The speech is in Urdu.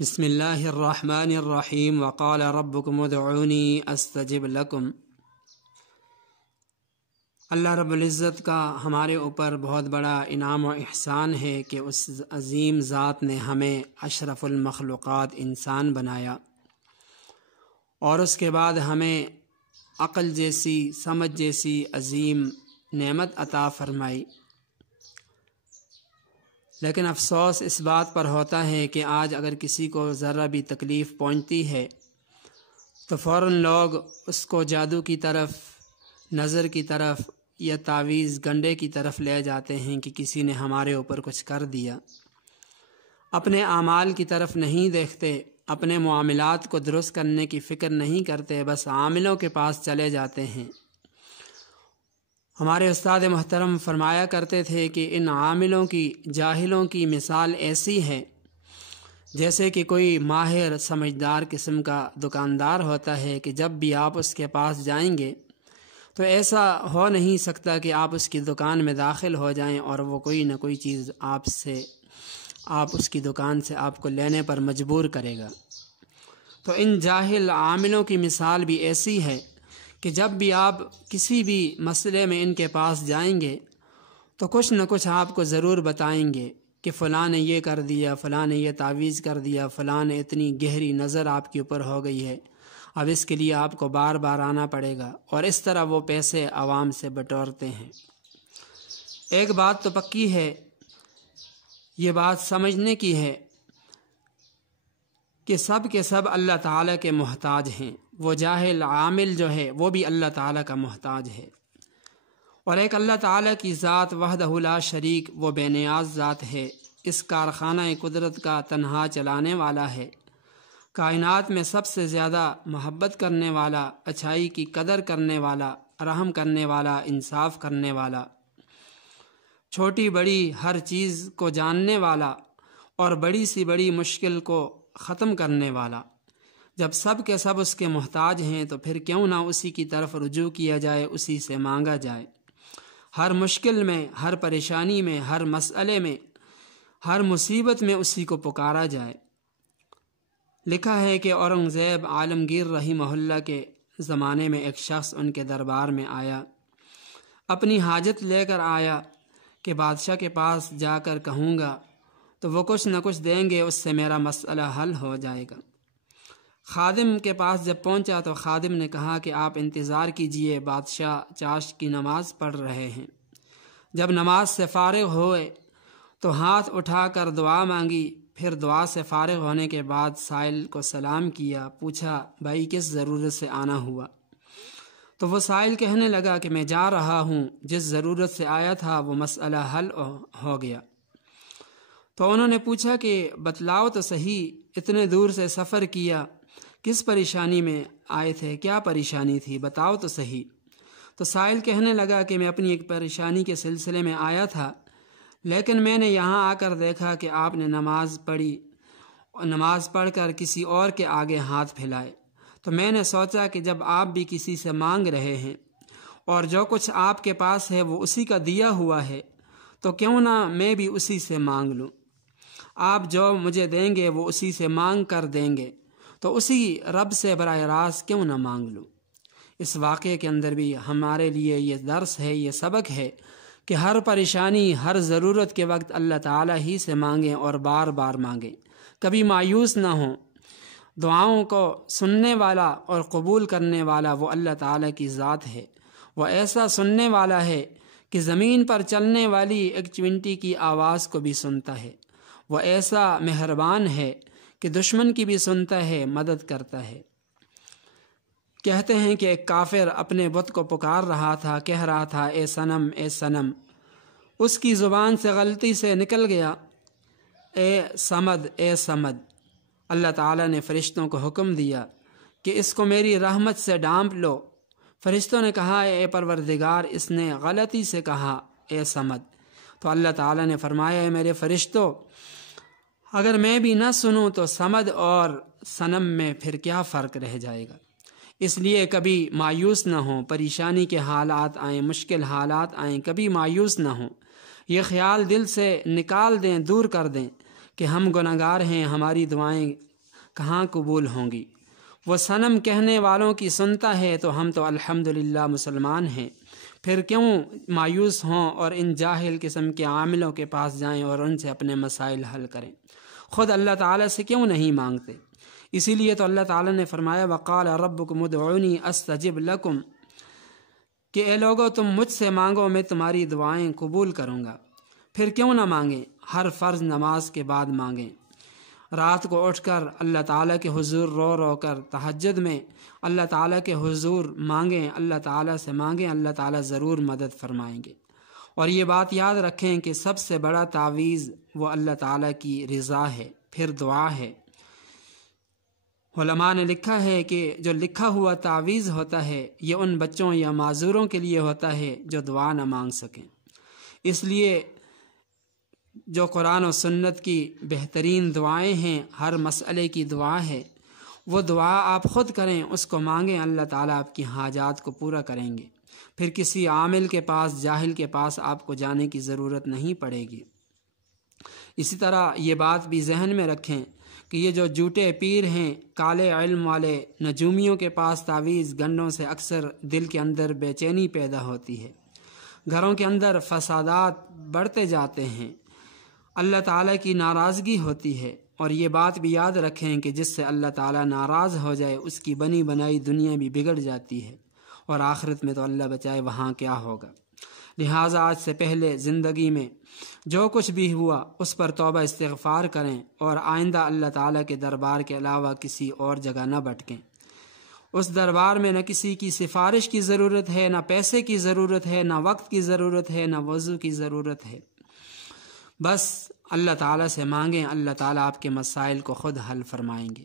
بسم اللہ الرحمن الرحیم وقال ربکم ادعونی استجب لکم۔ اللہ رب العزت کا ہمارے اوپر بہت بڑا انعام و احسان ہے کہ اس عظیم ذات نے ہمیں اشرف المخلوقات انسان بنایا اور اس کے بعد ہمیں عقل جیسی سمجھ جیسی عظیم نعمت عطا فرمائی۔ لیکن افسوس اس بات پر ہوتا ہے کہ آج اگر کسی کو ذرا بھی تکلیف پہنچتی ہے تو فوراً لوگ اس کو جادو کی طرف، نظر کی طرف یا تعویذ گنڈے کی طرف لے جاتے ہیں کہ کسی نے ہمارے اوپر کچھ کر دیا۔ اپنے اعمال کی طرف نہیں دیکھتے، اپنے معاملات کو درست کرنے کی فکر نہیں کرتے، بس عاملوں کے پاس چلے جاتے ہیں۔ ہمارے استاد محترم فرمایا کرتے تھے کہ ان عاملوں کی، جاہلوں کی مثال ایسی ہے جیسے کہ کوئی ماہر سمجھدار قسم کا دکاندار ہوتا ہے کہ جب بھی آپ اس کے پاس جائیں گے تو ایسا ہو نہیں سکتا کہ آپ اس کی دکان میں داخل ہو جائیں اور وہ کوئی نہ کوئی چیز آپ اس کی دکان سے آپ کو لینے پر مجبور کرے گا۔ تو ان جاہل عاملوں کی مثال بھی ایسی ہے کہ جب بھی آپ کسی بھی مسئلے میں ان کے پاس جائیں گے تو کچھ نہ کچھ آپ کو ضرور بتائیں گے کہ فلاں نے یہ کر دیا، فلاں نے یہ تعویذ کر دیا، فلاں نے اتنی گہری نظر آپ کے اوپر ہو گئی ہے، اب اس کے لیے آپ کو بار بار آنا پڑے گا، اور اس طرح وہ پیسے عوام سے بٹورتے ہیں۔ ایک بات تو پکی ہے، یہ بات سمجھنے کی ہے کہ سب کے سب اللہ تعالیٰ کے محتاج ہیں۔ وہ جاہل عامل جو ہے وہ بھی اللہ تعالیٰ کا محتاج ہے، اور ایک اللہ تعالیٰ کی ذات وحدہ لا شریک، وہ بے نیاز ذات ہے، اس کارخانہ قدرت کا تنہا چلانے والا ہے، کائنات میں سب سے زیادہ محبت کرنے والا، اچھائی کی قدر کرنے والا، رحم کرنے والا، انصاف کرنے والا، چھوٹی بڑی ہر چیز کو جاننے والا اور بڑی سی بڑی مشکل کو ختم کرنے والا۔ جب سب کے سب اس کے محتاج ہیں تو پھر کیوں نہ اسی کی طرف رجوع کیا جائے، اسی سے مانگا جائے، ہر مشکل میں، ہر پریشانی میں، ہر مسئلے میں، ہر مصیبت میں اسی کو پکارا جائے۔ لکھا ہے کہ اورنگزیب عالمگیر رحمہ اللہ کے زمانے میں ایک شخص ان کے دربار میں آیا، اپنی حاجت لے کر آیا کہ بادشاہ کے پاس جا کر کہوں گا تو وہ کچھ نہ کچھ دیں گے، اس سے میرا مسئلہ حل ہو جائے گا۔ خادم کے پاس جب پہنچا تو خادم نے کہا کہ آپ انتظار کیجئے، بادشاہ چاشت کی نماز پڑھ رہے ہیں۔ جب نماز سے فارغ ہوئے تو ہاتھ اٹھا کر دعا مانگی، پھر دعا سے فارغ ہونے کے بعد سائل کو سلام کیا، پوچھا بھائی کس ضرورت سے آنا ہوا؟ تو وہ سائل کہنے لگا کہ میں جا رہا ہوں، جس ضرورت سے آیا تھا وہ مسئلہ حل ہو گیا۔ تو انہوں نے پوچھا کہ بتلاؤ تو صحیح، اتنے دور سے سفر کیا، کس پریشانی میں آئے تھے، کیا پریشانی تھی، بتاؤ تو صحیح۔ تو سائل کہنے لگا کہ میں اپنی ایک پریشانی کے سلسلے میں آیا تھا، لیکن میں نے یہاں آ کر دیکھا کہ آپ نے نماز پڑھی، نماز پڑھ کر کسی اور کے آگے ہاتھ پھیلائے، تو میں نے سوچا کہ جب آپ بھی کسی سے مانگ رہے ہیں اور جو کچھ آپ کے پاس ہے وہ اسی کا دیا ہوا ہے، تو کیوں نہ میں بھی اسی سے مانگ لوں۔ آپ جو مجھے دیں گے وہ اسی سے مانگ کر دیں گے، تو اسی رب سے براہ راست کیوں نہ مانگ لوں۔ اس واقعے کے اندر بھی ہمارے لیے یہ درس ہے، یہ سبق ہے کہ ہر پریشانی، ہر ضرورت کے وقت اللہ تعالیٰ ہی سے مانگیں اور بار بار مانگیں، کبھی مایوس نہ ہوں۔ دعاؤں کو سننے والا اور قبول کرنے والا وہ اللہ تعالیٰ کی ذات ہے، وہ ایسا سننے والا ہے کہ زمین پر چلنے والی ایک چونٹی کی آواز کو بھی سنتا ہے، وہ ایسا مہربان ہے کہ دشمن کی بھی سنتا ہے، مدد کرتا ہے۔ کہتے ہیں کہ ایک کافر اپنے بت کو پکار رہا تھا، کہہ رہا تھا اے صنم اے صنم، اس کی زبان سے غلطی سے نکل گیا اے صمد اے صمد۔ اللہ تعالیٰ نے فرشتوں کو حکم دیا کہ اس کو میری رحمت سے ڈانپ لو۔ فرشتوں نے کہا اے پروردگار، اس نے غلطی سے کہا اے صمد۔ تو اللہ تعالیٰ نے فرمایا اے میرے فرشتوں، اگر میں بھی نہ سنوں تو صمد اور صنم میں پھر کیا فرق رہ جائے گا۔ اس لیے کبھی مایوس نہ ہوں، پریشانی کے حالات آئیں، مشکل حالات آئیں، کبھی مایوس نہ ہوں، یہ خیال دل سے نکال دیں، دور کر دیں کہ ہم گناہگار ہیں، ہماری دعائیں کہاں قبول ہوں گی۔ وہ صنم کہنے والوں کی سنتا ہے تو ہم تو الحمدللہ مسلمان ہیں، پھر کیوں مایوس ہوں اور ان جاہل قسم کے عاملوں کے پاس جائیں اور ان سے اپنے مسائل حل کریں، خود اللہ تعالیٰ سے کیوں نہیں مانگتے؟ اسی لیے تو اللہ تعالیٰ نے فرمایا وقال ربکم ادعونی استجب لکم، کہ اے لوگو تم مجھ سے مانگو میں تمہاری دعائیں قبول کروں گا۔ پھر کیوں نہ مانگیں؟ ہر فرض نماز کے بعد مانگیں، رات کو اٹھ کر اللہ تعالیٰ کے حضور رو رو کر تہجد میں اللہ تعالیٰ کے حضور مانگیں، اللہ تعالیٰ سے مانگیں، اللہ تعالیٰ ضرور مدد فرمائیں گے۔ اور یہ بات یاد رکھیں کہ سب سے بڑا تعویذ وہ اللہ تعالیٰ کی رضا ہے، پھر دعا ہے۔ علماء نے لکھا ہے کہ جو لکھا ہوا تعویذ ہوتا ہے یہ ان بچوں یا معذوروں کے لیے ہوتا ہے جو دعا نہ مانگ سکیں۔ اس لیے جو قرآن و سنت کی بہترین دعائیں ہیں، ہر مسئلے کی دعا ہے، وہ دعا آپ خود کریں، اس کو مانگیں، اللہ تعالیٰ آپ کی حاجات کو پورا کریں گے۔ پھر کسی عامل کے پاس، جاہل کے پاس آپ کو جانے کی ضرورت نہیں پڑے گی۔ اسی طرح یہ بات بھی ذہن میں رکھیں کہ یہ جو جھوٹے پیر ہیں، کالے علم والے نجومیوں کے پاس تعویذ گنڈوں سے اکثر دل کے اندر بے چینی پیدا ہوتی ہے، گھروں کے اندر فسادات بڑھتے جاتے ہیں، اللہ تعالیٰ کی ناراضگی ہوتی ہے۔ اور یہ بات بھی یاد رکھیں کہ جس سے اللہ تعالیٰ ناراض ہو جائے اس کی بنی بنائی دنیا بھی بگڑ جاتی ہے، اور آخرت میں تو اللہ بچائے وہاں کیا ہوگا۔ لہٰذا آج سے پہلے زندگی میں جو کچھ بھی ہوا اس پر توبہ استغفار کریں، اور آئندہ اللہ تعالیٰ کے دربار کے علاوہ کسی اور جگہ نہ بھٹکیں۔ اس دربار میں نہ کسی کی سفارش کی ضرورت ہے، نہ پیسے کی ضرورت ہے، نہ وقت کی ضرورت ہے، نہ وضو کی ضرورت ہے۔ بس اللہ تعالیٰ سے مانگیں، اللہ تعالیٰ آپ کے مسائل کو خود حل فرمائیں گے۔